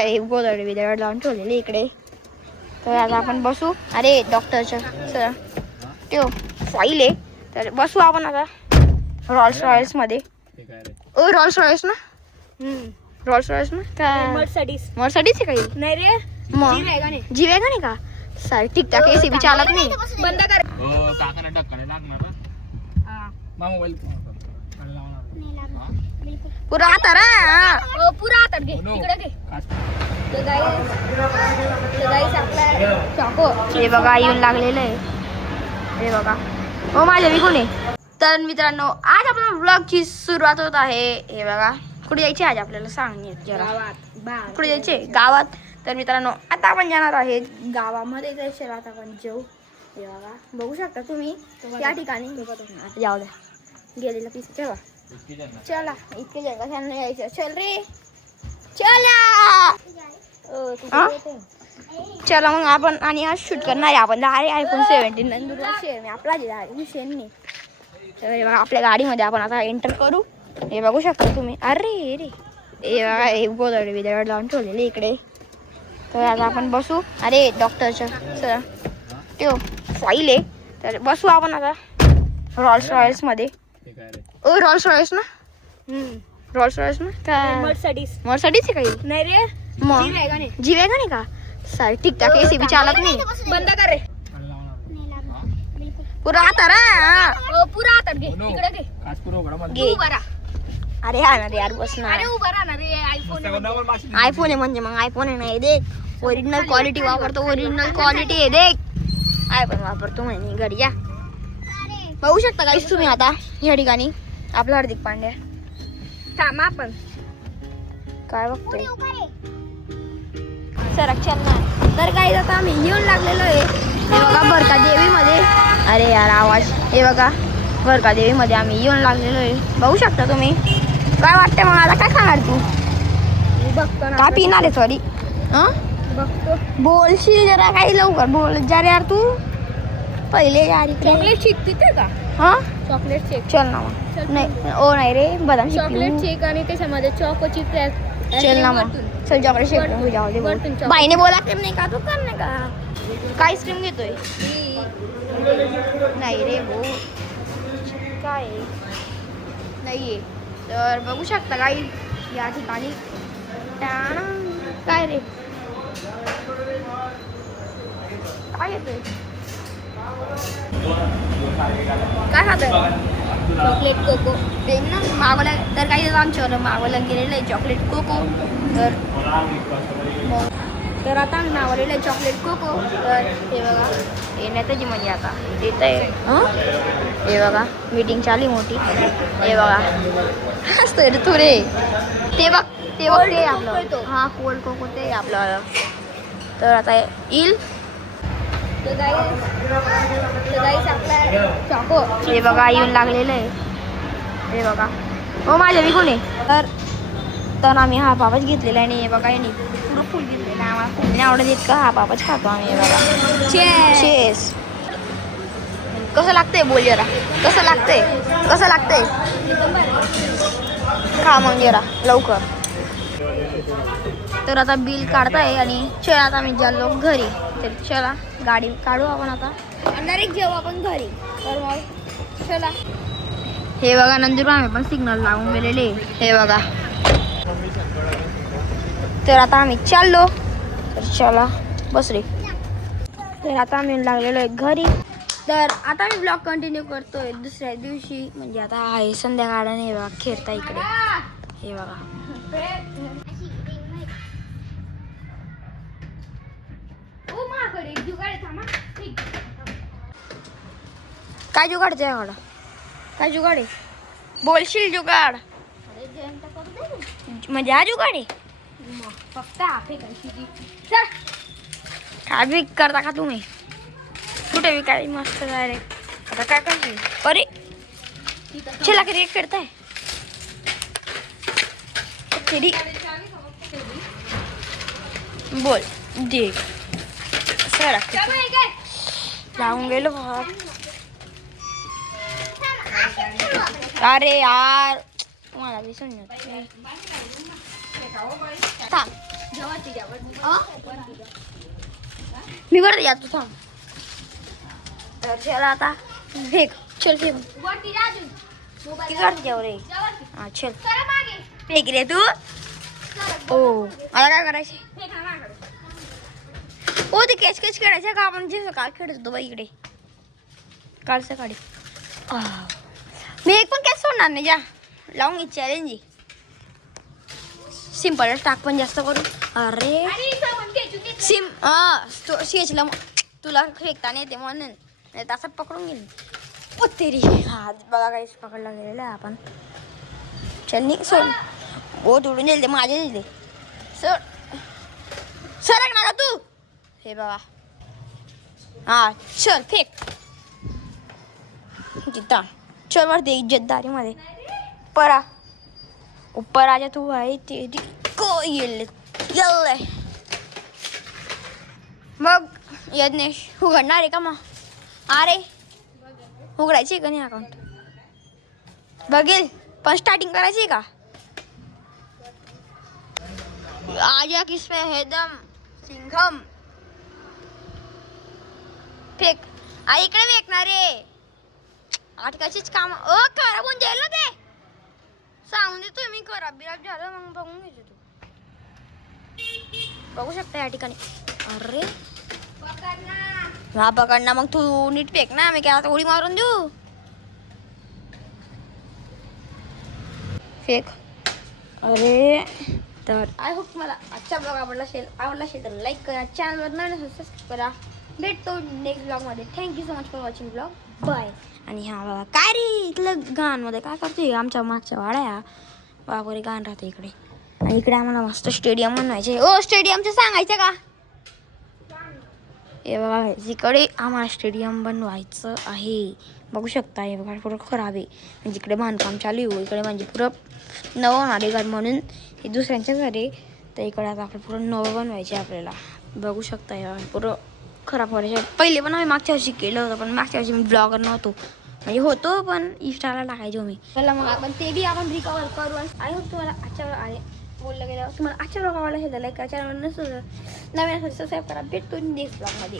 बघा गोदड बिदड लावून ठेवलेली इकडे. तर आता आपण बसू. अरे डॉक्टरच्या सर तो फाईल आहे तर बसू आपण आता रॉल्स रॉयल्स मध्ये. रॉल्स रॉयल्स ना. रॉल्स रॉयल्स ना काय मर्सिडीज आहे काही नाही रे. मग जी वॅगन आहे का. सर ठीकठाक एसी बी चालत नाही. बंद कर. काकाने ढक्कन लागणार मोबाईल पुरा आता रा पुरा आता घे तिकडे घे. तर गाईस आपला चॉको हे बघा येऊन लागलेलं आहे. हे बघा हो माझ्या विकून आहे. तर मित्रांनो आज आपल्या व्लॉगची सुरुवात होत आहे. हे बघा कुठे जायचे आज आपल्याला सांग जरा. कुठे जायचे गावात. तर मित्रांनो आता आपण जाणार आहे गावामध्ये जायचे. आता आपण जेऊ. हे बघा बघू शकता तुम्ही त्या ठिकाणी. आता जाऊ द्या गेलेला पीस ठेवा. चला इतके जण कशाला यायचं. चल रे चला. चला मग आपण आणि आज शूट करणार आहे आपण. अरे iPhone 17 नंदुरबार शहर आपला हुसेनने. तर हे बघा आपल्या गाडीमध्ये आपण आता एंटर करू. हे बघू शकता तुम्ही. अरे रे हे बघा हे गोदड बिदड लावून ठेवलेली इकडे. तर आता आपण बसू. अरे डॉक्टरच्या सर तो फाईल आहे तर बसू आपण आता रॉल्स रॉयल्स मध्ये. रॉल्स रॉयल्स ना. रॉल्स रॉयल्स ना काय मर्सिडीज आहे काही नाही रे. मग जी वॅगन आहे का. सर ठीकठाक एसी बी चालत नाही. बंद कर रे. पुरा आता रा पुरा आता घे तिकडे घे. घे. अरे हा ना रे यार बस ना. अरे उभा राहा ना रे. आयफोन आहे म्हणजे मग आयफोन आहे नाही देख. ओरिजिनल क्वालिटी वापरतो. ओरिजिनल क्वालिटी आहे देख. आयफोन वापरतो म्हणे घरी या. बघू शकता गाईस तुम्ही आता या ठिकाणी आपला हार्दिक पांड्या. थांबा आपण काय बघतोय सर चल ना. तर काही आता आम्ही येऊन लागलेलो आहे. हे बघा भरका देवीमध्ये. अरे यार आवाज. हे बघा भरका देवीमध्ये आम्ही येऊन लागलेलो आहे. बघू शकता तुम्ही. काय वाटतं मग आता काय खाणार तू. बघतो ना. काय पिणार आहे सॉरी. बघतो. बोलशील जरा काही लवकर बोल जरा यार तू पहिले यार. चॉकलेट शेक तिथे का. हा चॉकलेट शेक चल ना मग. नाही ओ नाही रे बदाम शेक चॉकलेट पिऊ. शेक आणि त्याच्यामध्ये चॉको चिप. चल ना मग चल चॉकलेट शेक पिऊ जाऊ दे. वरतून chocolate. बाईने बोला क्रीम नाही का तू कर नाही का. काय क्रीम घेतोय. नाही रे भाऊ काय नाहीये. तर बघू शकता काही या ठिकाणी काय रे काय येतोय. काय खातोय. Chocolate cocoa. ते ना मागवलं तर काही आमच्यावर मागवलं गेलेलं आहे चॉकलेट कोको. तर आता आम्ही मागवलेलं आहे चॉकलेट कोको. तर हे बघा येण्याची म्हणजे आता येत आहे. हे बघा मीटिंग चालू मोठी. हे बघा असतं रे तू रे. ते बघ ते आपलं. हा कोल्ड कोको ते आपलं. तर आता येईल. तर गाईस आपला चॉको. हे बघा येऊन लागलेलं आहे. हे बघा हो माझ्या विकून आहे. तर आम्ही हा पापच घेतलेला आहे. आणि हे बघा यांनी पुढं फुल घेतलेलं आहे. आम्हाला खूप नाही आवडत इतकं हा पापच खातो आम्ही. हे बघा चेस. कसं लागतंय बोल जरा. कसं लागतंय कसं लागतंय. खा मग जरा लवकर. तर आता बिल काढताय आणि चल आता आम्ही चाललो घरी. तर चला गाडी काढू आपण आता. डायरेक्ट जेव्हा आपण घरी. तर मग चला. हे बघा नंदुरबार आम्ही पण सिग्नल लावून गेलेले. हे बघा तर आता आम्ही चाललो. तर चला बस रे. तर आता आम्ही लागलेलो आहे घरी. तर आता मी ब्लॉग कंटिन्यू करतोय दुसऱ्या दिवशी म्हणजे आता आहे संध्याकाळ. हे बघा खेळता इकडे. हे बघा काय जुगाड त्याकडं. काय जुगाड आहे बोलशील. जुगाड म्हणजे हा जुगाड आहे. फक्त काय बी करता का तुम्ही. कुठे बी काय मस्त डायरेक्ट. आता काय करशील. अरे चला क्रिकेट खेळताय. बोल दे सर लावून गेलो. अरे यार तुम्हाला दिसून थांब. मी बरं या तू थांब. तर चला आता फेक. चल फेक. किती काढते त्यावर रे? हा चल फेक रे तू. ओ मला काय करायचे? ओ ते कॅच कॅच खेळायचं का आपण जे काल खेळत होतो बाई इकडे काल सकाळी. मी एक पण कॅच सोडणार नाही. जा लावून घे चॅलेंज. सिम्पल टाक पण जास्त करू. अरे शेचला तुला फेकता नाही येते म्हणून नाही तर असं पकडून गेली. ओ तेरी हात बघा काहीच पकडला गेलेला आहे आपण. चल निघ सोड. बोट उडून गेले माझे दिले. सोड सरक ना का तू. हे बघा हा चल फेक. जिता चल वरती इज्जतदारी मध्ये परा ऊपर आजा तू आहे तेरी को येल्ले येल्ले. मग यज्ञेश उघडणार आहे का मग? अरे उघडायची का नाही अकाउंट? बघेल पण स्टार्टिंग करायची का? आजा किसमें है दम सिंघम. फेक. इकडे फेकणार रे. अटकाचीच काम खराब होऊन जाईल ना ते. सांगून देतोय मी खराब बिराब झालं मग बघून घ्यायचं तू. बघू शकता या ठिकाणी. अरे हा पकड ना मग तू नीट फेक ना. मी काय आता उडी मारून देऊ? फेक. अरे तर आय होप मला आजचा ब्लॉग आवडला असेल तर लाईक करा. चॅनलवर नवीन असेल सबस्क्राईब करा. भेटतो नेक्स्ट ब्लॉगमध्ये. Thank you so much for watching blog. Bye. आणि हा बघा काय रे इथलं गावांमध्ये काय करतोय? आमच्या मागच्या वाड्या वाघोरे गाण राहते इकडे. आणि इकडे आम्हाला मस्त स्टेडियम बनवायचे. ओ स्टेडियमचं सांगायचं का? हे बघा इकडे आम्हाला स्टेडियम बनवायचं आहे. बघू शकता हे बघा पुरं खराब आहे. म्हणजे इकडे बांधकाम चालू आहे. इकडे म्हणजे पुरं नवं होणारे घर म्हणून हे दुसऱ्यांच्या घरी. तर इकडे आता आपलं पुरं नवं बनवायचे आपल्याला. बघू शकता हे पुरं खराब व्हायचे. पहिले पण आम्ही मागच्या वर्षी केलं होतं पण मागच्या वर्षी मी ब्लॉगर नव्हतो. म्हणजे होतो पण इंस्टाला टाकायचो मी. चला मग आपण ते बी आपण रिकवर करू. आय होप तुम्हाला आजच्या आले बोललं गेलं तुम्हाला आजच्या ब्लॉग आवडला असेल तर लाईक करा. चॅनल नसेल नवीन असेल सबस्क्राईब करा. भेटतो नेक्स्ट ब्लॉगमध्ये.